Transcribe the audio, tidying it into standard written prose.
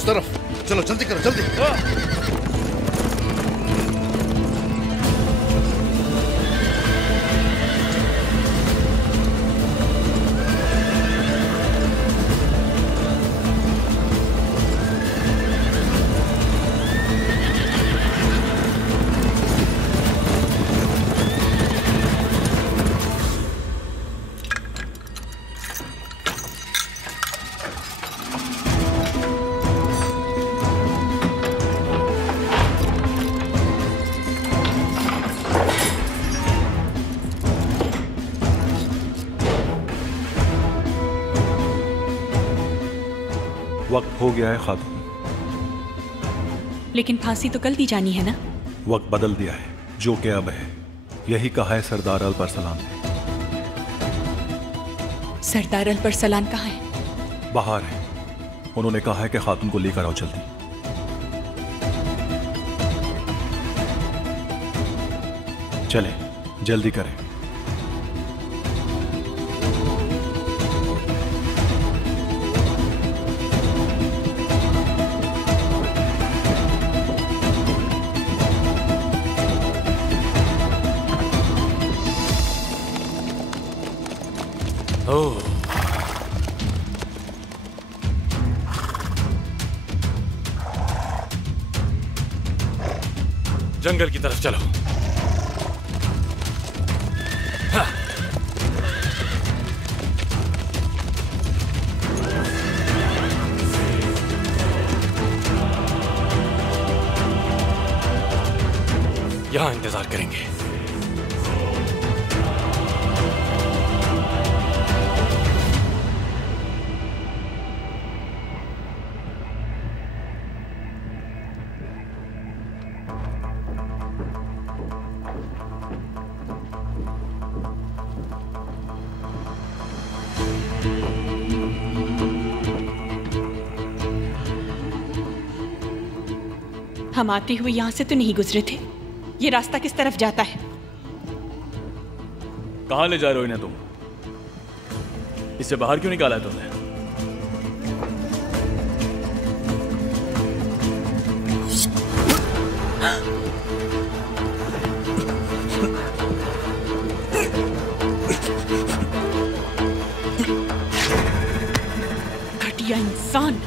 उस तरफ। चलो जल्दी करो, जल्दी। वक्त हो गया है खातून। लेकिन फांसी तो कल दी जानी है ना? वक्त बदल दिया है, जो कि अब है। यही कहा है सरदार अल-परसलान ने। सरदार अल-परसलान कहाँ है? बाहर है। उन्होंने कहा है कि खातून को लेकर आओ जल्दी। चलें, जल्दी करें। जंगल की तरफ चलो। हाँ। यहां इंतजार करेंगे। हम आते हुए यहां से तो नहीं गुजरे थे। ये रास्ता किस तरफ जाता है? कहां ले जा रहे हो इन्हें तुम? इससे बाहर क्यों निकाला है तुमने? घटिया इंसान।